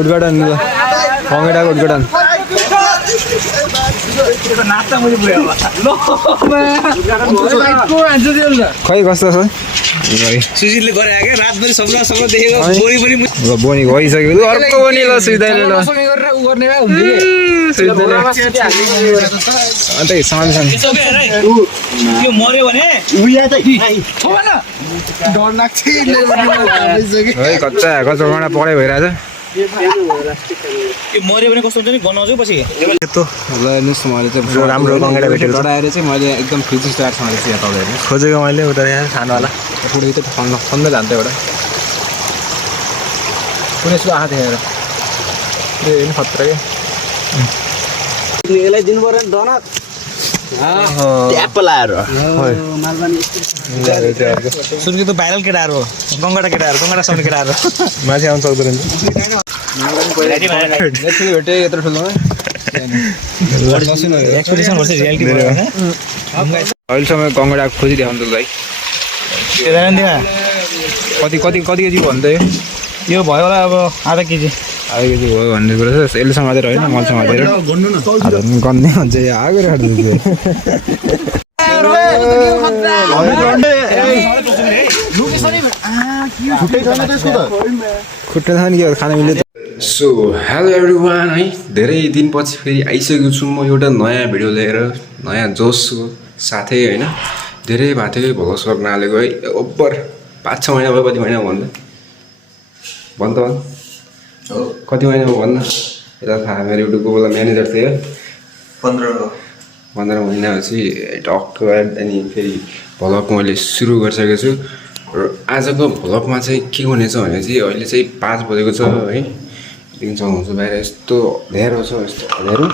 उद्घाटन कङ्गेटाको उद्घाटन खै कस्तो छ सुजितले गरे क्या रातभरि सपना देखेको बोनी भइसक्यो अर्को बोनी ल सुइदाले ल अन्त त्यो मर्यो भने कच्चा कच्चा पढाइ भइरहेछ त्यो मर्यो भने कस्तो हुन्छ नि गनाउँछ पछि यस्तो ल हेर्नुहोस् मैले चाहिँ राम्रो कङ्गेटा भेटेर चढाएर चाहिँ मैले एकदम 3 स्टारसँग चाहिँ यहाँ तल हेर्नुहोस् खोजेको मैले उता यहाँ सानोवाला पुरै त खन्दै जान्छ एउटा कुनै यस्तो आँखा देखेर हेर्नु खतरा क्या यसलाई दिनु पर्यो नि दन ट्याप लाएर सुर्की त भाइरल केटाहरू हो गङ्गटा केटाहरू गङ्गटा साउने केटाहरू माथि आउनु सक्दो रहेछ भेटेँ यत्रो ठुलोमा एक्सपेक्टेसन गर्छ रियालिटी अहिलेसम्म गङ्गडा खोजिदियो भने त भाइ कति कति कति केजी भन्दै यो भयो होला अब आधा केजी भयो भन्ने कुरा छ यसले समातेर होइन मैले समातेर गन्ने भन्छ यो आगो खुट्टा छ नि के खाना मिल्यो सो हेलो एभ्रिवान है धेरै दिनपछि फेरि आइसकेको छु म एउटा नयाँ भिडियो लिएर नयाँ जोसको साथै होइन धेरै भएको थियो भ्लग्स गर्न हालेको है ओभर 5-6 महिना भयो कति महिना भन्दा भन् त कति महिना भयो भन्न यता थाहा मेरो युट्युबको बेला म्यानेजर थियो 15 महिनापछि टक्क अनि फेरि भ्लग मैले सुरु गरिसकेको छु र आजको भ्लगमा चाहिँ के हुनेछ भने चाहिँ अहिले चाहिँ 5 बजेको छ है दिनसम्म हुन्छ बाहिर यस्तो अँध्यारो छ यस्तो अँध्यारो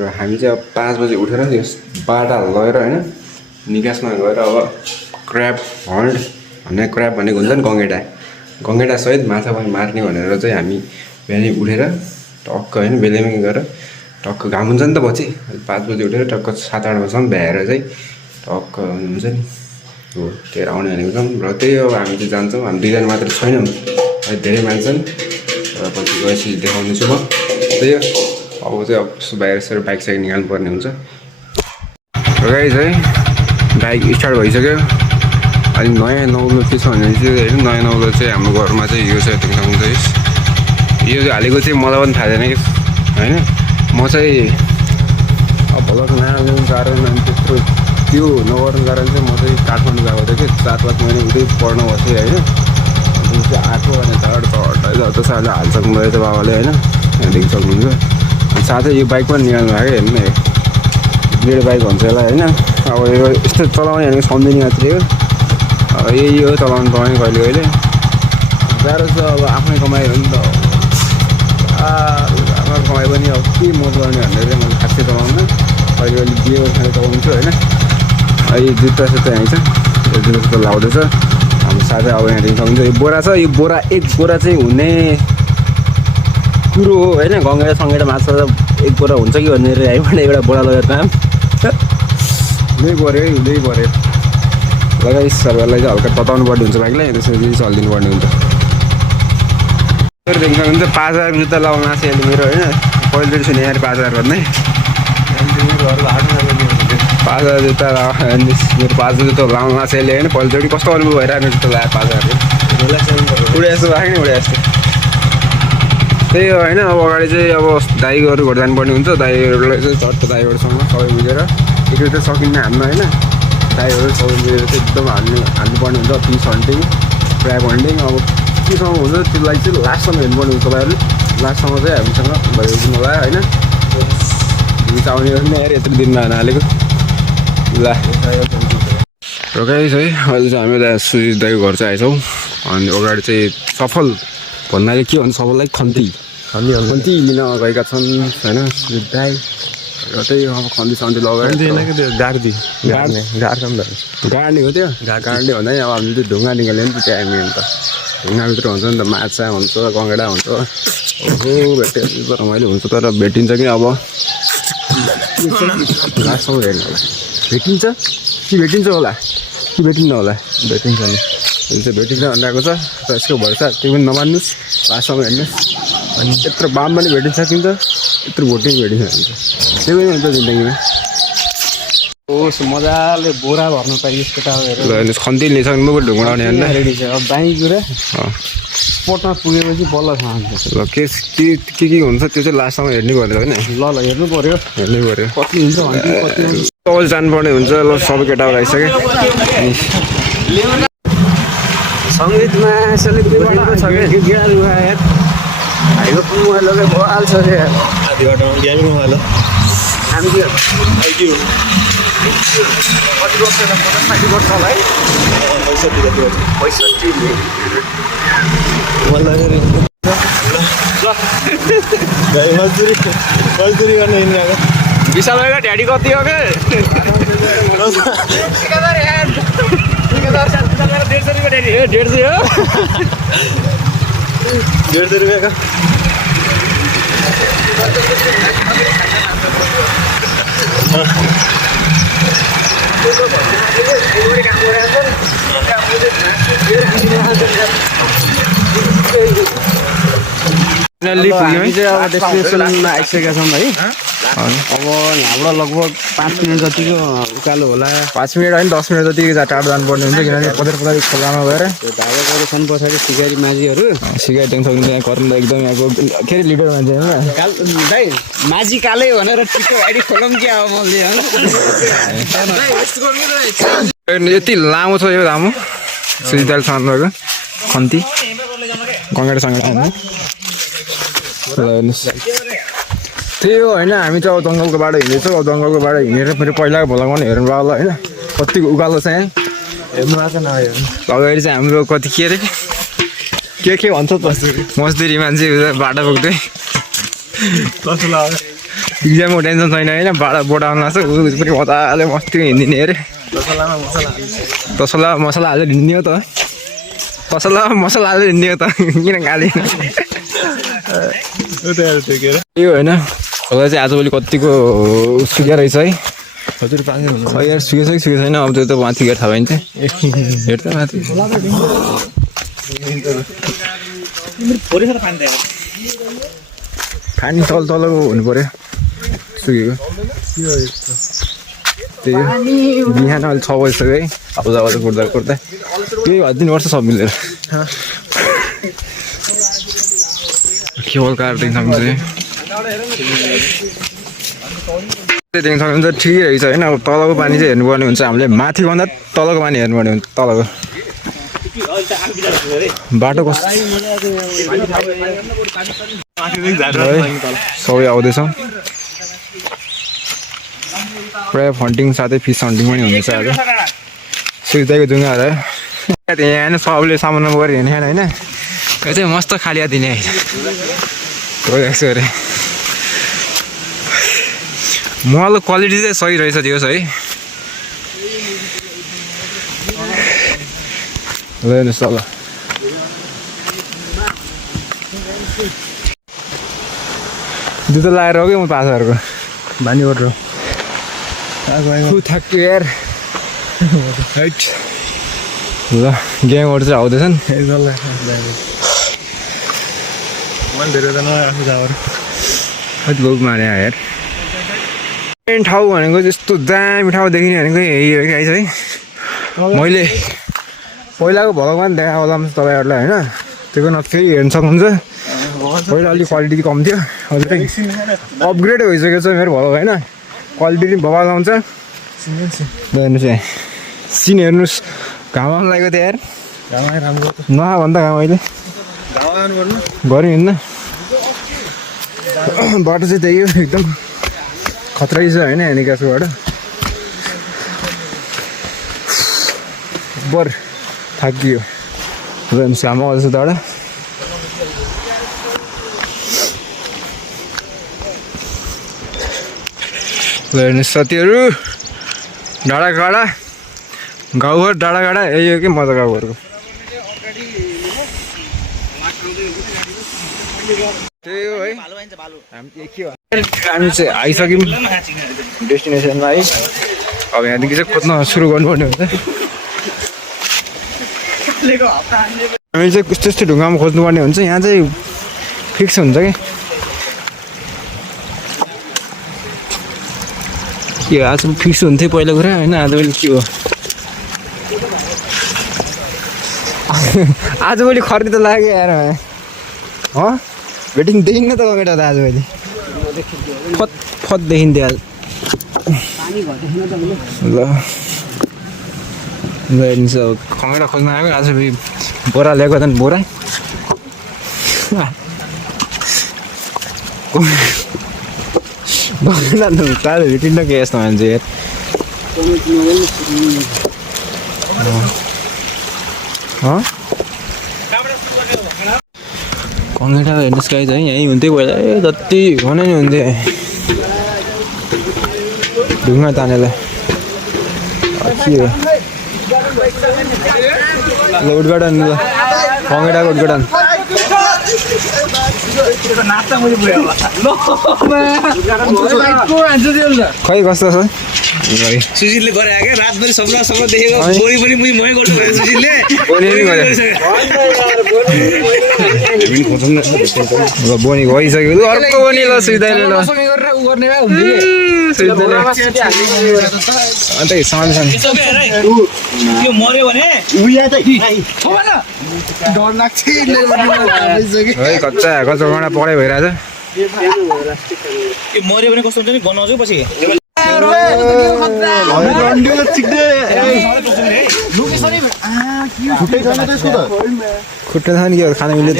र हामी चाहिँ अब 5 बजे उठेर यस बाटा लगेर होइन निकासमा गएर अब क्र्याब हन्ट भन्ने क्र्याब भनेको हुन्छ नि गङ्गेटा सहित माछा पनि मार्ने भनेर चाहिँ हामी बिहानै उठेर टक्क होइन बेलैमै गएर टक्क घाम हुन्छ नि त पछि 5 बजे उठेर टक्क 7-8 बजीसम्म भ्याएर चाहिँ टक्क हुन्छ नि हो त्यही आउने भनेको छौँ र त्यही अब हामी चाहिँ जान्छौँ हामी 2 जना मात्र छैनौँ अहिले धेरै मान्छन् र पछि गएपछि देखाउने छु म त्यही हो अब चाहिँ अब बाहिर यसरी बाइक साइक निकाल्नु पर्ने हुन्छ र गाइस है बाइक स्टार्ट भइसक्यो अनि नयाँ नौलो के छ भने चाहिँ होइन नयाँ नौलो चाहिँ हाम्रो घरमा चाहिँ यो छ यतिसम्म चाहिँ यो हालेको चाहिँ मलाई पनि थाहा छैन कि होइन म चाहिँ अब भ्लग नहाल्नु कारण अनि त्यत्रो त्यो नगर्नु कारण चाहिँ म चाहिँ काठमाडौँ गएको थिएँ कि 7 लाख महिना उतै पढ्न बस्थेँ होइन जुन चाहिँ आएको अनि थर्ड जस्तो साह्रो हालिसक्नु रहेछ बाबाले होइन देखि सक्नुहुन्छ अनि साथै यो बाइक पनि निकाल्नु भएको हेर्नु न ब्लेड बाइक भन्छ यसलाई होइन अब यो यस्तो चलाउने भनेको सम्झिने मात्रै हो यही हो चलाउनु पाउने कहिले कहिले गाह्रो छ अब आफ्नै कमाइ हो नि त आफ्नो कमाइ पनि अब के मजा गर्ने भनेर चाहिँ मैले खासै चलाउनु कहिले कहिले बिहे खाएर चलाउँछु होइन अहिले जुत्ता सुत्ता यहाँ छ यो जुत्ता सुत्ता लाउँदैछ हाम्रो साथै अब यहाँदेखि सक्नुहुन्छ यो बोरा छ यो बोरा एक बोरा चाहिँ हुने कुरो हो होइन गङ्गेटा सङ्गेटा माछा एक बोरा हुन्छ कि भनेर यहीँबाट एउटा बोरा लगेर काम हुँदै पऱ्यो लगाइ सबैलाई चाहिँ हल्का तताउनु पर्ने हुन्छ बाइकलाई त्यसरी चलिदिनु पर्ने हुन्छ देखिन्छ भने चाहिँ 5000 जुत्ता लगाउनु आएको छ अहिले मेरो होइन पहिलोचोटि सुने यहाँ 5000 भन्दै 5000 जुत्ता मेरो 5000 जुत्ता लाउनु आएको छ अहिले होइन पहिलोचोटि कस्तो अनुभव भइरहेको जुत्ता लगायो 5000 उडे जस्तो भएको नि उडे जस्तो त्यही हो होइन अब अगाडि चाहिँ अब दाइहरू घर जानुपर्ने हुन्छ दाइहरूलाई चाहिँ चट्ट दाइहरूसँग सबै मिलेर एकचोटि त सकिन्न हान्न होइन दाइहरू सबै मिलेर चाहिँ एकदम हाल्नुपर्ने हुन्छ फिस हन्टिङ क्र्याब हन्टिङ अब केसम्म हुन्छ त्यसलाई चाहिँ लास्टसम्म हेर्नुपर्ने हुन्छ तपाईँहरूले लास्टसम्म चाहिँ हामीसँग भइदिनु होला होइन भिच आउने पनि यार यत्रो दिनमा हालेको ल रोकाइस है अहिले चाहिँ हामी सुजित दाइको घर चाहिँ आएछौँ अनि अगाडि चाहिँ सफल भन्नाले के भन्छ सबैलाई खन्ती लिन गएका छन् होइन सुजित दाइ र त्यही अब खन्ती सन्ती लगाएर गाड्ने हो त्यो गाड्ने भन्दा नि अब हामीले त्यो ढुङ्गा निकाल्यो नि त त्यहाँ हामी अन्त ढुङ्गाभित्र हुन्छ नि त माछा हुन्छ गङ्गेडा हुन्छ ओहो भेट्यो रमाइलो हुन्छ तर भेटिन्छ कि अब लास्टसम्म हेर्नु होला भेटिन्छ होला कि भेटिन्न होला भेटिन्छ नि हुन्छ भेटिन्छ भनिरहेको छ र यसको भरोसा त्यो पनि नमान्नुहोस् लास्टसम्म हेर्नुहोस् यत्रो बाम पनि भेटिन्छ कि त यत्रो भोटे भेटिन्छ त्यही पनि हुन्छ जिन्दगीमा ओस मजाले बोरा भर्नु पाइयो केटाहरू ल हेर्नुहोस् खन्ती लिइसक्नु भयो ढुङ्गाउने होइन रेडी छ अब बाइक कुरा स्पोर्टमा पुगेपछि बल्ल थाहा हुन्छ ल के हुन्छ त्यो चाहिँ लास्टसम्म हेर्नै पर्यो होइन ल हेर्नु पर्यो हेर्नै पर्यो कति हुन्छ भन्ने कति तपाईँ जानुपर्ने हुन्छ ल सबै केटाहरू आइसक्यो सङ्गीतमा सेलिब्रेट छ कि गिटार यार हाइको मोबाइल लगेर भइहाल्छ रे आधी बाटोमा गेमिङ मोबाइल हामी कति वर्ष 50-60 वर्ष होला है 65 मजदुरी गर्ने हिँडेको विशाल भाइको ड्याडी कति हो के 150 रुपियाँ ड्याडी 150 हो 150 रुपियाँको हामी चाहिँ अब डेस्टिनेसनमा आइसकेका छौँ है अब यहाँबाट लगभग 5 मिनट जतिको उकालो होला 5 मिनट होइन 10 मिनट जति टाढो जानुपर्ने हुन्छ किनभने पदर खोलामा गएर ढाकाको छन् पछाडि सिकारी माझीहरू सिकाइ टेङ सक्नु यहाँ गर्नु एकदम यहाँको के अरे लिडर मान्छे होइन काल दाइ माझी कालै भनेर टिकटक आइडी खोलौँ क्या अब मैले यति लामो छ यो लामो सुजिदालसँगको खन्ती गङ्गाडसँग हाल्नु त्यही हो होइन हामी चाहिँ अब जङ्गलको बाटो हिँड्दैछौँ अब जङ्गलको बाटो हिँडेर फेरि पहिलाको भोलाको पनि हेर्नु पाउँला होइन कतिको उकालो छ यहाँ हेर्नु आएको नहेर्नु अगाडि चाहिँ हाम्रो कति के अरे के भन्छ मजदुरी मान्छे बाटो पुग्दै इक्जामको टेन्सन छैन होइन बाटो बोट आउनु लाग्छ ऊ पनि मजाले मस्ती हिँडिदिने अरे तसला मसला हालेर हिँड्ने हो त मसला हालेर हिँड्ने हो त किन गाली यो होइन खोला चाहिँ आजभोलि कतिको सुक्या रहेछ है हजुर पानी यार सुकेछ कि सुकेको छैन अब त्यो त माथि गएर थाहा पाइन्छ हेर त माथि पानी तलको हुनु पऱ्यो सुकेको त्यही बिहान अहिले 6 बजिसक्यो है अब जाँदा कुर्दा त्यही भइदिनुपर्छ सब मिलेर केवल कार देख्न सक्नुहुन्छ देख्न सक्नुहुन्छ ठिकै रहेछ होइन अब तलको पानी चाहिँ हेर्नुपर्ने हुन्छ हामीले माथिभन्दा तलको पानी हेर्नुपर्ने हुन्छ तलको बाटो कस्तो सबै आउँदैछौँ प्रायः फन्टिङ साथै फिस हन्टिङ पनि हुँदैछ आज सुविधाको जुङ्गाहरू यहाँ होइन सबले सामानमा गएर हिँड्ने होइन यो चाहिँ मस्त खालिया दिने गइरहेको छु अरे मलको क्वालिटी चाहिँ सही रहेछ त्यो है ल हेर्नुहोस् तल जुत्ता लगाएर हो कि म पासाहरूको भानीबाट थाक्यो यार ल ग्याङहरू चाहिँ आउँदैछन् कति भोक मारे यार मेन ठाउँ भनेको त्यस्तो दामी ठाउँ देखिने भनेको यही हो कि है मैले पहिलाको भ्लगमा पनि देखाएको होला तपाईँहरूलाई होइन त्यो न फेरि हेर्नु सक्नुहुन्छ पहिला अलिक क्वालिटी कम थियो अहिले चाहिँ अपग्रेड भइसकेको छ मेरो भ्लग होइन क्वालिटी पनि भवाल आउँछ हेर्नुहोस् यहाँ सिन हेर्नुहोस् घाम आउनु लागेको थियो यार नभन्दा घाम अहिले गऱ्यो हिँड्न बाटो चाहिँ त्यही हो एकदम खतरै छ होइन यहाँ निकासकोबाट बर थाकियो हेर्नुहोस् घाम आउँदैछ तबाट हेर्नुहोस् साथीहरू डाँडाकाँडा गाउँघर डाँडाकाँडा यही हो कि मजा गाउँघरको त्यही हो है हामी चाहिँ आइसक्यौँ डेस्टिनेसनमा है अब यहाँदेखि चाहिँ खोज्न सुरु गर्नुपर्ने हुन्छ हामी चाहिँ त्यस्तो ढुङ्गामा खोज्नुपर्ने हुन्छ यहाँ चाहिँ फिक्स हुन्छ कि आज फिक्स हुन्थ्यो पहिला कुरा होइन आजभोलि के हो आजभोलि खरिद त लाग्यो यार भेटिङ देखिन्न त कमेटा त आजभोलि फत देखिन्थ्यो आज ल हेर्नुहोस् अब कमेटा खोज्न आएको आज बोरा ल्याएको त बोरा प्रायः भेटिन्न के यस्तो मान्छे यार कङ्गेटा हेर्नुहोस् गाइज है यहीँ हुन्थ्यो पहिला जति भने नि हुन्थ्यो ढुङ्गा तानेलाई के हो ल उद्घाटन ल कङ्गेटाको उद्घाटन खै कस्तो छ सुजितले गरे क्या रातभरि सपना देखेको बोरी पनि मै गर्नु भयो सुजितले बोनी गइसक्यो अर्को बोनी ल सुइदाले ल अन्त त्यो मर्यो भने कच्चा कच्चा पढाइ भइरहेछ त्यो मर्यो भने कस्तो हुन्छ नि बनाउँछु पछि खुट्टा छ नि के खाना मिल्यो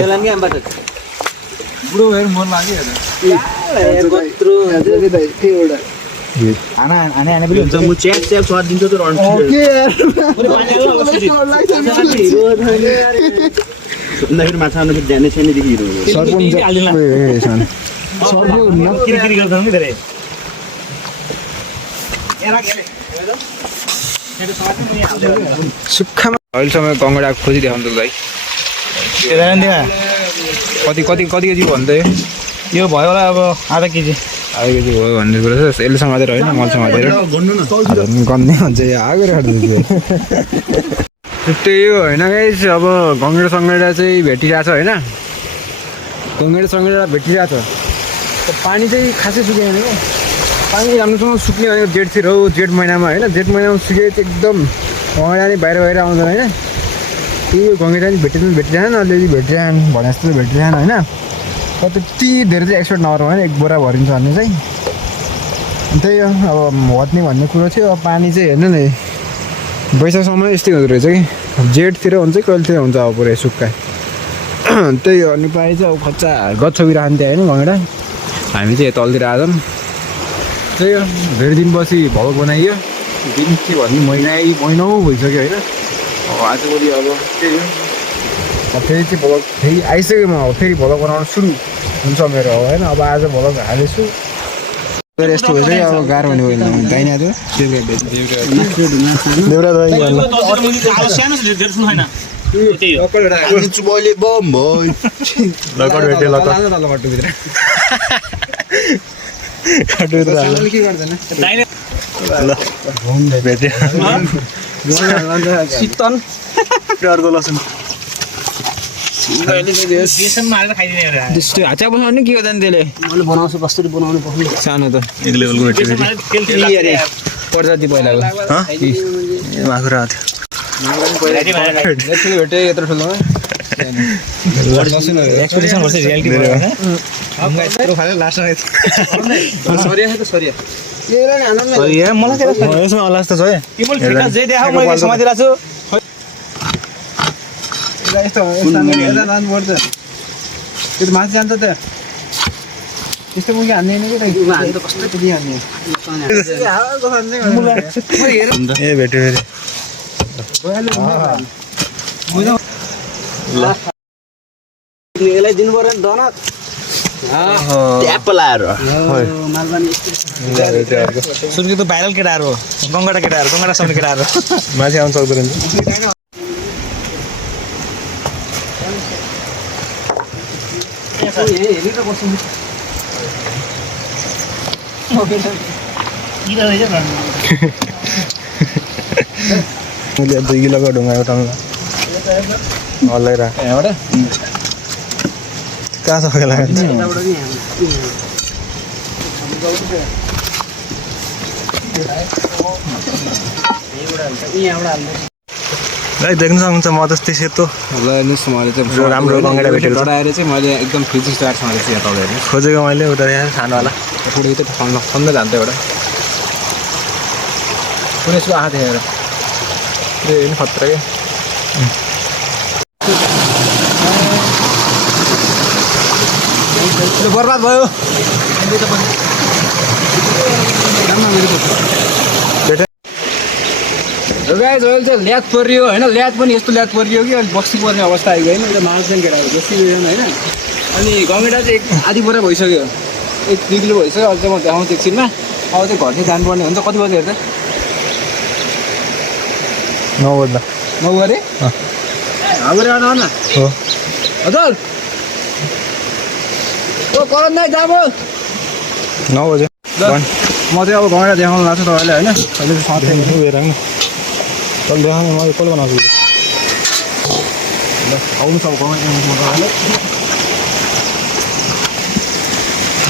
माछा जाने छैन सुक्खामा अहिलेसम्म कङ्गडा खोजिदियो भने त भाइ कति कति कति केजी भन्दै यो भयो होला अब आधा केजी भयो भन्ने कुरा छ यसले समातेर होइन मैले समातेर गन्ने भन्छ यो आगो त्यही हो होइन गाइस अब कङ्गडा सङ्गडा चाहिँ भेटिरहेछ होइन कङ्गडा भेटिरहेछ पानी चाहिँ खासै सुकेन हो पानी राम्रोसँग सुक्ने भनेको जेठतिर हो जेठ महिनामा होइन जेठ महिनामा सुके चाहिँ एकदम कङ्गडा नि बाहिर आउँदैन होइन त्यही कङ्गडा नि भेटिरहन अलिअलि भेटिरहन भने जस्तो भेटिरहन होइन तर त्यति धेरै चाहिँ एक्सपर्ट नगरौँ होइन एक बोरा भरिन्छ भन्ने चाहिँ त्यही हो अब हट्ने भन्ने कुरो थियो अब पानी चाहिँ हेर्नु नि वैशाखसम्म यस्तै हुँदो रहेछ कि जेठतिर हुन्छ कहिलेतिर हुन्छ अब पुरै सुक्खा त्यही हो अनि प्रायः चाहिँ अब खच्चा गच्छबिरहन्थ्यो होइन कङ्गडा हामी चाहिँ तलतिर आएछौँ त्यही हो धेरै दिनपछि भल बनाइयो दिन के भन्ने महिना भइसक्यो होइन अब आजभोलि अब त्यही हो फेरि चाहिँ भ्लग फेरि आइसक्यो म अब फेरि भ्लग बनाउनु सुरु हुन्छ मेरो अब होइन अब आज भ्लग हालेछु यस्तो हुन्छ कि अब गाह्रो हुने होइन दाइना त शीतल अर्को लसुन हाचा बनाउने के हो त त्यसले मैले बनाउँछु कसरी बनाउनु पर्ने सानो त एक लेभलको प्रजाति पहिलाको माखुरा थियो भेटे यत्रो ठुलोमा त्यो माथि जान्छ त त्यस्तो मुखी हान्ने ए भेट्यो यसलाई दिनु पर्यो नि दना ट्याप लाएर सुनको त भाइरल केटाहरू हो गङ्गडा साउने केटाहरू माथि आउनु सक्दो रहेछ मैले 2 किलोको ढुङ्गाको टङ्गा हल्लाइरहेको यहाँबाट कहाँ थकाइ लाग्यो यताबाट नि गाइस देख्न सक्नुहुन्छ म जस्तै सेतो ल हेर्नुहोस् मैले चाहिँ राम्रो गङ्गडा भेटेको छ। डढाएर चाहिँ मैले एकदम फ्रिज स्टार्टसँग चाहिँ यहाँ तपाईँहरू खोजेको मैले उता यहाँ खानुवाला पुरै त खन्न जान्थ्यो एउटा कुनै यसको आँखा देखेर त्यो नि खतरा क्या बर्बाद भयो गाइस अहिले चाहिँ ल्याद परियो होइन ल्याद पनि यस्तो ल्याद परियो कि अहिले बस्ती पर्ने अवस्था आइगयो होइन एउटा मान्छे केटाहरू बस्ती गएन होइन अनि गङ्गेटा चाहिँ आधी बोरा भइसक्यो 1-2 किलो भइसक्यो अझ म देखाउँछु एकछिनमा अब चाहिँ घर चाहिँ जानुपर्ने हुन्छ कति बजी हेर्छ 9 बज्दा 9 गरे हाम्रो आउन न हो हजुर ओ करण दाइ जाबो 9 बजे ल म चाहिँ अब गङ्गेटा देखाउन लाग्छु तपाईँलाई होइन अहिले चाहिँ साथै हेर न चल देखाउने मैले कसले बनाउँछु ल आउनु सब गङ्गेटा देखाउँछु म तपाईँलाई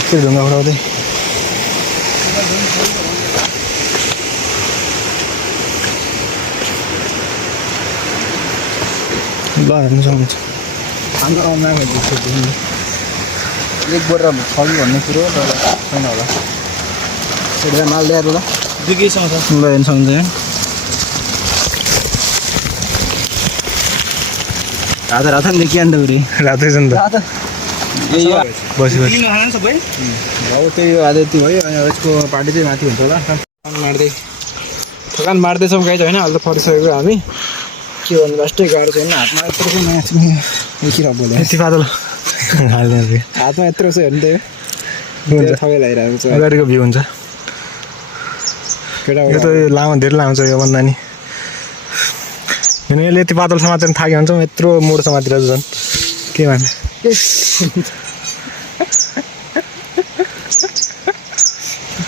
त्यो ढुङ्गा उठाउँदै ल हेर्नु सक्नुहुन्छ हाम्रो आउनु एक बोरा छ कि भन्ने कुरो छैन होला एउटा माल ल्याएर ल दुईसँग छ ल हेर्नु सक्नुहुन्छ रातो रातो नि देखिहाल्छ फेरि रातै छ नि त बसी बसी सबै अब त्यही आज यति भयो अनि यसको पार्टी चाहिँ माथि हुन्छ होला थकान मार्दैछौँ गाई होइन अहिले त फरिसकेको हामी के भन्नु लास्टै गाह्रो छैन हातमा यत्रो चाहिँ माथि देखिरहेको बोले यति पातलो हाल्ने हातमा यत्रो छ हेर्नु त्यही थकै लगाइरहेको छ अगाडिको भ्यू हुन्छ केटा यो त लामो धेरै लामो छ यो भन्दा नि यसले यति पातलो समातेर थाक्यो भने चाहिँ यत्रो मोड समातिर झन् के भन्छ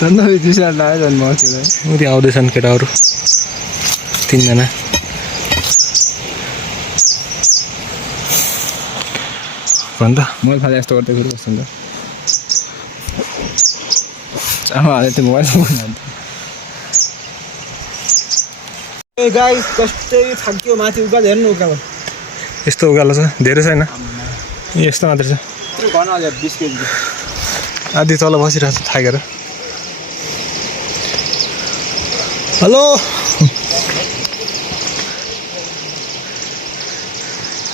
झन् दुईजना लाग्यो झन् उति आउँदैछन् केटाहरू 3 जना भन् त मैले थाहा यस्तो गर्दै फेरि बस्छु नि त हाले त्यो मोबाइल गाई कस्तै थाक्यो माथि उकालो हेर्नु उकालो यस्तो उकालो छ धेरै छैन यस्तो मात्र छ घन हजुर 20 केजी आधी तल बसिरहेको छ थाकेर हेलो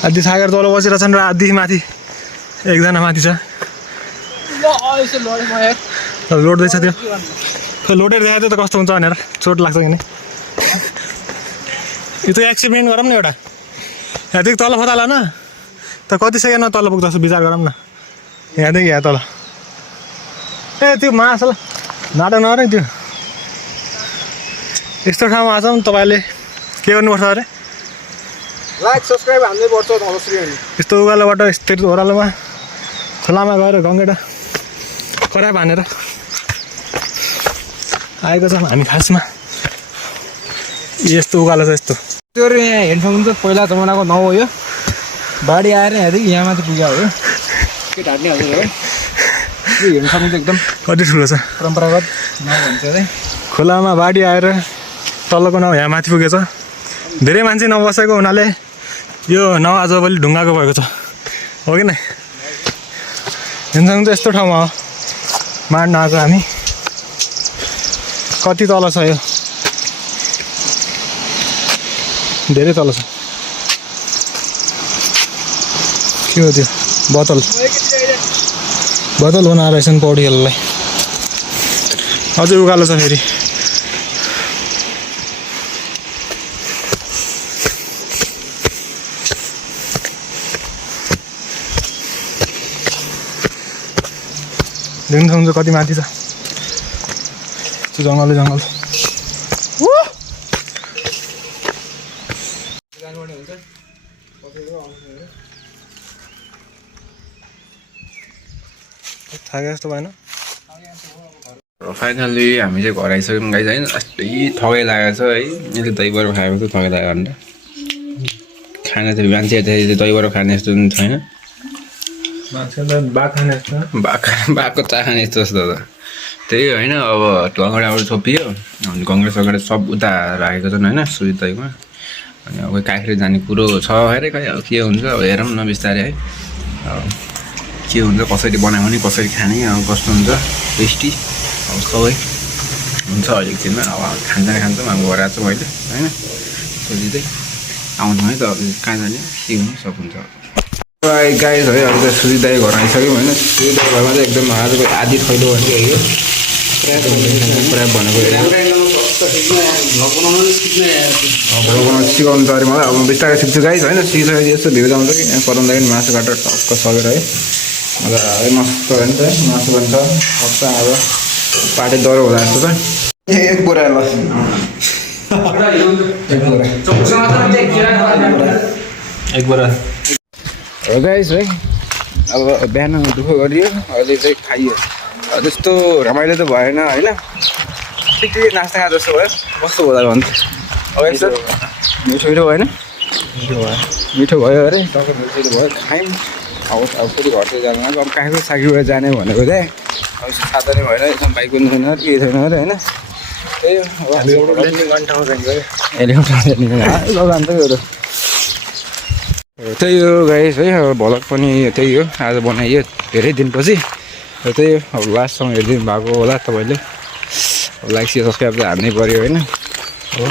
आधी थाकेर तल बसिरहेछन् र आधी माथि एकजना माथि छ लोड्दैछ त्यो खै लोडेर देखाएको त कस्तो हुन्छ भनेर चोट लाग्छ कि नि यो त एक्सिपेरिमेन्ट गरौँ न एउटा यहाँदेखि तल फताला न त कति सेकेन्डमा तल पुग्छ जस्तो विचार गरौँ न यहाँदेखि यहाँ तल ए त्यो मास ल नाटक नगरे त्यो यस्तो ठाउँमा आउँछ नि तपाईँले के गर्नुपर्छ अरे लाइक सब्सक्राइब हान्दै पर्छ अवश्य नि यस्तो उकालोबाट यस्तो ओह्रालोमा खोलामा गएर गङ्गेटा कराप हानेर आएको छौँ हामी खासमा यस्तो उकालो छ यस्तो त्यो यहाँ हेर्नु सक्नुहुन्छ पहिला जमानाको नाउँ हो यो बाढी आएर यहाँदेखि यहाँ माथि पुग्यो हो के ढाट्ने हजुर हो यो हेर्नु सक्नुहुन्छ एकदम कति ठुलो छ परम्परागत नाउँ भन्छ है खोलामा बाढी आएर तलको नाउँ यहाँ माथि पुगेछ धेरै मान्छे नबसेको हुनाले यो नाउँ आजभोलि ढुङ्गाको भएको छ हो कि न हेर्नु सक्नुहुन्छ यस्तो ठाउँमा हो माड्न आएको हामी कति तल छ यो धेरै तल छ के हो त्यो बोतल बोतल बनाएर रहेछन् पौडीहरूलाई अझै उकालो छ फेरि देख्नु सक्नुहुन्छ कति माथि छ त्यो जङ्गलै जङ्गल थाहा जस्तो भएन फाइनली हामी चाहिँ घर आइसक्यौँ गाइस होइन यस्तै ठगै लागेको छ है यसले दही बडा खाएको त ठगै लाग्यो भनेर खाना चाहिँ मान्छे दही बडा खाने जस्तो पनि छैन बाघको चाखा यस्तो जस्तो त त्यही होइन अब गङ्गडाबाट छोपियो अनि गङ्गडा सब उता राखेको छन् होइन सुविधामा अनि अब काँक्री जाने कुरो छ अरे खै अब के हुन्छ अब हेरौँ न बिस्तारै है अब के हुन्छ कसरी बनायो भने कसरी खाने अब कस्तो हुन्छ टेस्टी अब सबै हुन्छ अलिक दिनमा अब खान्छौँ अब गराएको छु मैले होइन सोचिँदै आउँछौँ है त अब कहाँ जाने के हुनु सकिन्छ गाइस है अब चाहिँ सुजिदाई घर आइसक्यौँ होइन सुजिदाई घरमा चाहिँ एकदम आजको आधी थैलो भनेको यो पुरा भनेको भ्लग बनाउनु सिकाउनु छ अरे मलाई अब म बिस्तारै सिक्छु गाइस होइन सिकिसकेपछि यस्तो भिउ आउँछ कि यहाँ पराउँदाखेरि मासु काटेर टक्क सकेर है मजाले मस्त हुन्छ है मासु बन्छ टक्क अब पाटे डह्रो होला जस्तो छ एक बोरा ल एक बोरा हो गाइस है अब बिहान दुःख गरियो अहिले चाहिँ खाइयो त्यस्तो रमाइलो त भएन होइन ठिक नास्ता खा जस्तो भयो कस्तो होला भन्छ अब यस्तो मिठो मिठो भएन मिठो भयो अरे टक्कै मिठो भयो खायौँ अब फेरि घरतिर जानु अब काहीँको साकीबाट जाने भनेको चाहिँ अब सादा नै भएन एकदम बाइक पनि छैन के छैन अरे होइन त्यही त्यही हो गाइस है अब भ्लग पनि त्यही हो आज बनाइयो धेरै दिनपछि र त्यही हो अब लास्टसम्म हेरिदिनु भएको होला तपाईँले अब लाइक सेयर सब्सक्राइब त हान्नै पऱ्यो होइन हो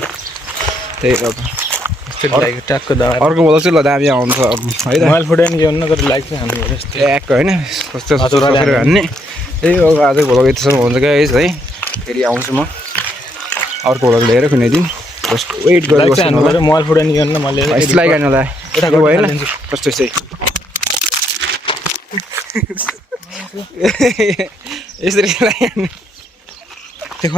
त्यही अब ट्याकको दा अर्को भ्लग चाहिँ ल दामी आउँछ है त मोबाइल फुटायो नि तर लाइक चाहिँ हान्नु पऱ्यो ट्याक होइन कस्तो हान्ने त्यही हो आजको भ्लग यतिसम्म हुन्छ गाइस है फेरि आउँछु म अर्को भ्लग लिएर कुनै दिन वेट गरेर मोबाइल फुटायो नि मैले लाइक हान्नुलाई यताको भएन कस्तो चाहिँ यसरी लाइक हान्नु त्यो